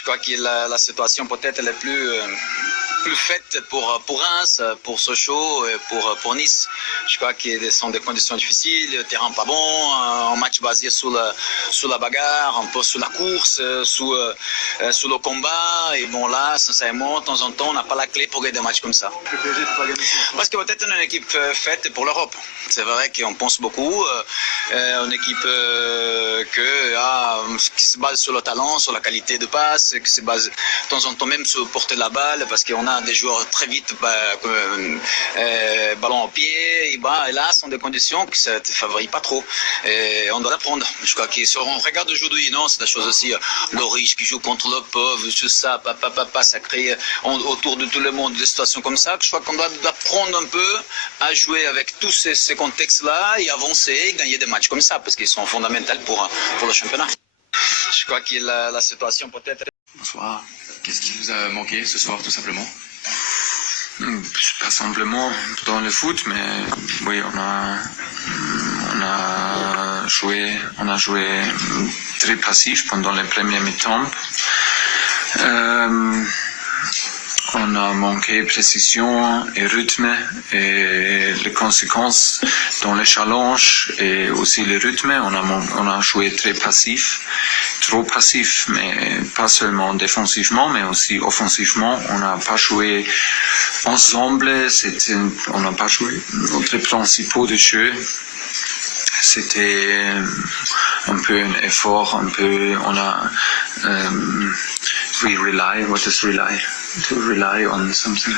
Je crois que la situation peut-être la plus faite pour Reims, pour Sochaux et pour Nice. Je crois que ce sont des conditions difficiles, le terrain pas bon, un match basé sur la bagarre, un peu sur la course, sur le combat. Et bon là, sincèrement, de temps en temps, on n'a pas la clé pour gagner des matchs comme ça. Parce que peut-être on est une équipe faite pour l'Europe. C'est vrai qu'on pense beaucoup, une équipe qui se base sur le talent, sur la qualité de passe, qui se base de temps en temps même sur porter la balle, parce qu'on a des joueurs très vite, ballon au pied, et là, ce sont des conditions qui ne te favorisent pas trop. Et on doit l'apprendre. Je crois qu'on regarde aujourd'hui, non, c'est la chose aussi, le riche qui joue contre le pauvre, tout ça, ça crée autour de tout le monde des situations comme ça. Je crois qu'on doit apprendre un peu à jouer avec tous ces contextes-là et avancer et gagner des matchs comme ça, parce qu'ils sont fondamentaux pour le championnat. Je crois que la situation peut-être... Bonsoir. Qu'est-ce qui vous a manqué ce soir, tout simplement? Pas simplement dans le foot, mais oui, on a joué très passif pendant les premiers mi-temps. On a manqué précision et rythme et les conséquences dans les challenges et aussi le rythme. On a joué très passif, trop passif, mais pas seulement défensivement, mais aussi offensivement. On n'a pas joué ensemble, on n'a pas joué notre principaux de jeu. C'était un peu un effort, on a we rely, what is rely? To rely on something.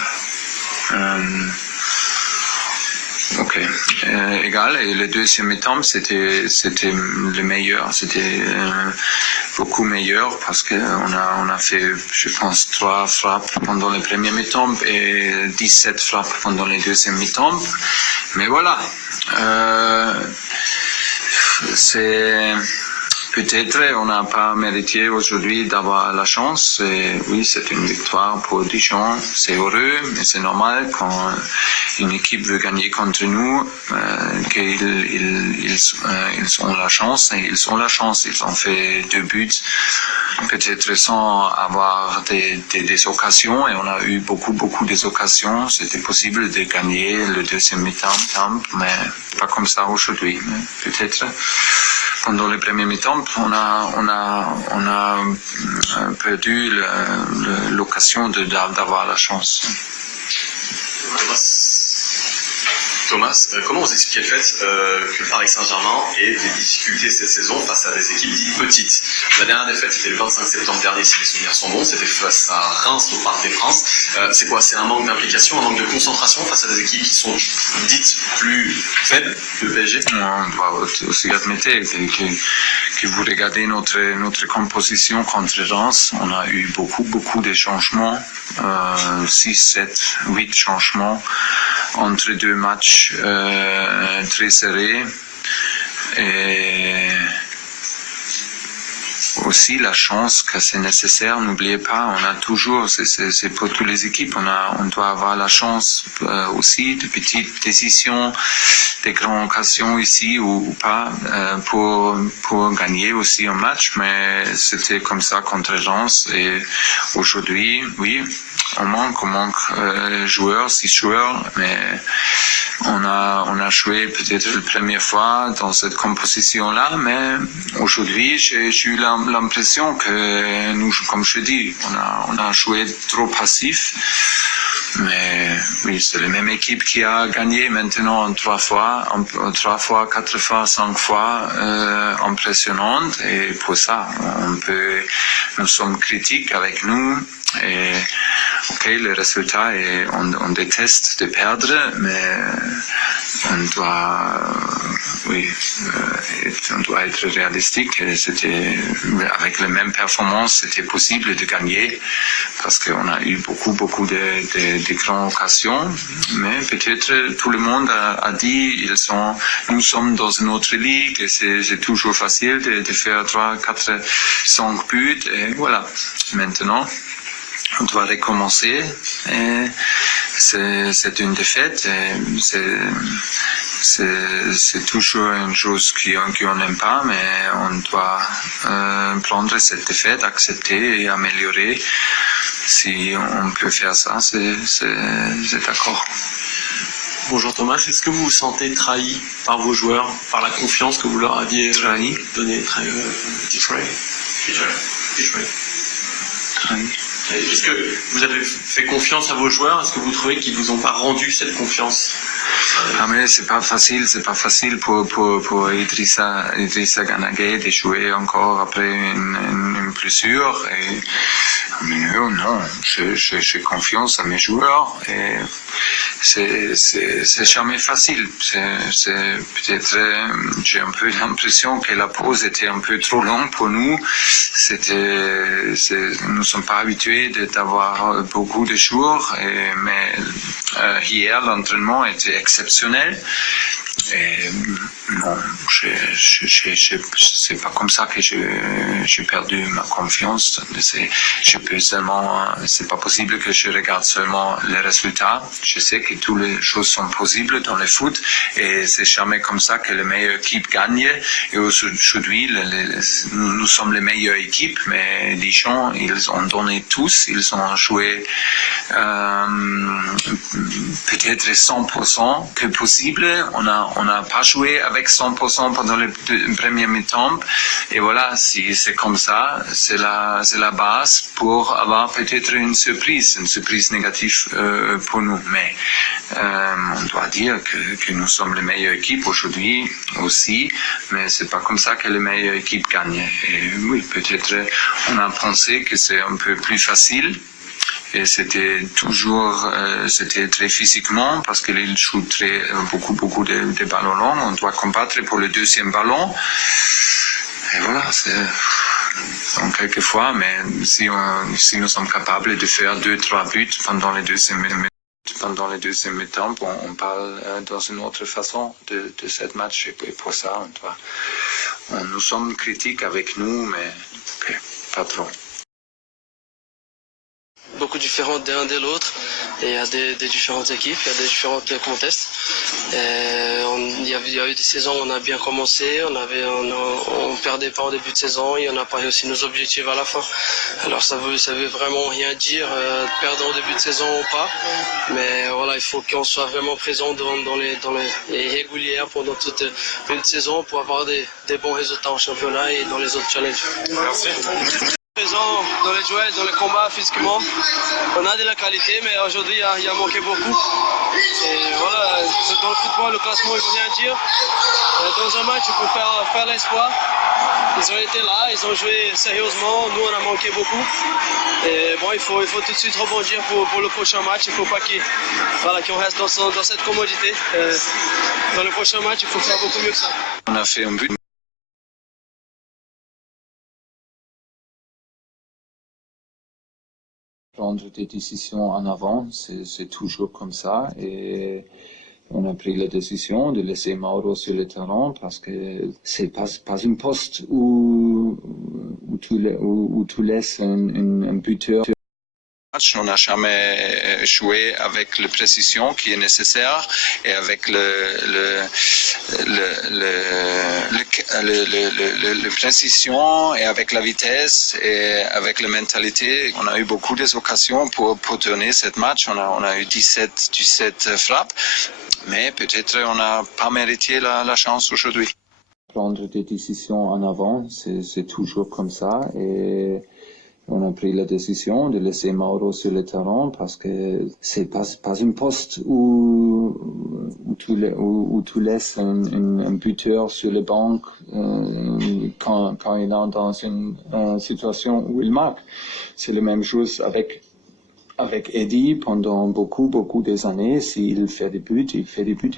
Ok, égal. Et le deuxième mi-temps, c'était le meilleur. C'était beaucoup meilleur parce que on a fait, je pense, 3 frappes pendant le premier mi-temps et 17 frappes pendant le deuxième mi-temps. Mais voilà, c'est... Peut-être on n'a pas mérité aujourd'hui d'avoir la chance. Et oui, c'est une victoire pour Dijon. C'est heureux, mais c'est normal quand une équipe veut gagner contre nous, qu'ils ont la chance. Et ils ont la chance. Ils ont fait 2 buts, peut-être sans avoir des occasions. Et on a eu beaucoup des occasions. C'était possible de gagner le deuxième mi-temps, mais pas comme ça aujourd'hui. Peut-être. Pendant les premiers mi-temps, on a perdu l'occasion d'avoir la chance. Thomas, comment vous expliquez le fait que le Paris Saint-Germain ait des difficultés cette saison face à des équipes dites petites? La dernière défaite, c'était le 25 septembre dernier, si les souvenirs sont bons, c'était face à Reims au Parc des Princes. C'est quoi? C'est un manque d'implication, un manque de concentration face à des équipes qui sont dites plus faibles que le PSG? On doit aussi admettre que vous regardez notre composition contre Reims, on a eu beaucoup de changements, 6, 7, 8 changements entre 2 matchs très serrés, et aussi la chance que c'est nécessaire. N'oubliez pas, on a toujours, c'est pour toutes les équipes, on doit avoir la chance aussi de petites décisions, des grandes occasions ici ou pas pour gagner aussi un match, mais c'était comme ça contre Reims. Et aujourd'hui, oui, on manque joueurs, 6 joueurs, mais on a joué peut-être la première fois dans cette composition-là, mais aujourd'hui, j'ai eu l'impression que nous, comme je dis, on a joué trop passif. Mais oui, c'est la même équipe qui a gagné maintenant 3 fois, 4 fois, 5 fois, impressionnante. Et pour ça, nous sommes critiques avec nous. Et ok, le résultat est, on déteste de perdre, mais on doit être réalistique. Et avec les mêmes performances, c'était possible de gagner parce qu'on a eu beaucoup de grandes occasions. Mais peut-être tout le monde a dit, nous sommes dans une autre ligue et c'est toujours facile de faire 3, 4, 5 buts. Et voilà, maintenant, on doit recommencer. Et c'est une défaite. c'est toujours une chose qu'on n'aime pas, mais on doit prendre cette défaite, accepter et améliorer. Si on peut faire ça, c'est d'accord. Bonjour Thomas, est-ce que vous vous sentez trahi par vos joueurs, par la confiance que vous leur aviez donnée? Trahi. Est-ce que vous avez fait confiance à vos joueurs? Est-ce que vous trouvez qu'ils vous ont pas rendu cette confiance? Ah mais c'est pas facile pour Idrissa Gana Gueye de jouer encore après une blessure. Mais non, j'ai confiance à mes joueurs et c'est jamais facile. C'est peut-être, j'ai un peu l'impression que la pause était un peu trop longue pour nous. Nous sommes pas habitués d'avoir beaucoup de jours, mais hier l'entraînement était exceptionnel. Et non, c'est pas comme ça que j'ai perdu ma confiance. C'est pas possible que je regarde seulement les résultats. Je sais que toutes les choses sont possibles dans le foot et c'est jamais comme ça que les meilleures équipes gagnent. Et aujourd'hui, nous sommes les meilleures équipes, mais Dijon, ils ont donné tous, ils ont joué peut-être 100% que possible. On n'a pas joué avec 100% pendant le premier mi-temps. Et voilà, si c'est comme ça, c'est la base pour avoir peut-être une surprise négative pour nous. Mais on doit dire que nous sommes les meilleures équipes aujourd'hui aussi, mais c'est pas comme ça que les meilleures équipes gagnent. Et oui, peut-être on a pensé que c'est un peu plus facile. Et c'était très physiquement parce qu'il joue beaucoup de ballons longs. On doit combattre pour le deuxième ballon. Et voilà, donc quelquefois, mais si nous sommes capables de faire 2-3 buts pendant les deuxième mi-temps, on parle dans une autre façon de cette match. Et pour ça, nous sommes critiques avec nous, mais pas trop. Beaucoup différents d'un de l'autre et il y a des différentes équipes, il y a des différentes contextes. Il y a eu des saisons où on a bien commencé, on perdait pas au début de saison et on a pas réussi nos objectifs à la fin. Alors ça veut vraiment rien dire perdre au début de saison ou pas, mais voilà, il faut qu'on soit vraiment présent dans les régulières pendant toute une saison pour avoir des bons résultats en championnat et dans les autres challenges. Merci. Présent dans les duels, dans les combats physiquement. On a de la qualité, mais aujourd'hui il y a manqué beaucoup. Et voilà, dans le football, le classement il veut rien dire. Dans un match, il faut faire l'espoir. Ils ont été là, ils ont joué sérieusement. Nous, on a manqué beaucoup. Et bon, il faut tout de suite rebondir pour le prochain match. Il ne faut pas qu'on reste dans cette commodité. Dans le prochain match, il faut faire beaucoup mieux que ça. On a fait un but. Prendre des décisions en avant, c'est toujours comme ça. Et on a pris la décision de laisser Mauro sur le terrain parce que c'est pas un poste où tu laisses un buteur. On n'a jamais joué avec la précision qui est nécessaire et avec la précision et avec la vitesse et avec la mentalité. On a eu beaucoup d'occasions pour tourner ce match. On a eu 17 frappes, mais peut-être on n'a pas mérité la chance aujourd'hui. Prendre des décisions en avant, c'est toujours comme ça. Et on a pris la décision de laisser Mauro sur le terrain parce que c'est pas un poste où tu laisses un buteur sur le banc quand il est dans une situation où il marque. C'est la même chose avec Eddie pendant beaucoup des années. S'il fait des buts, il fait des buts.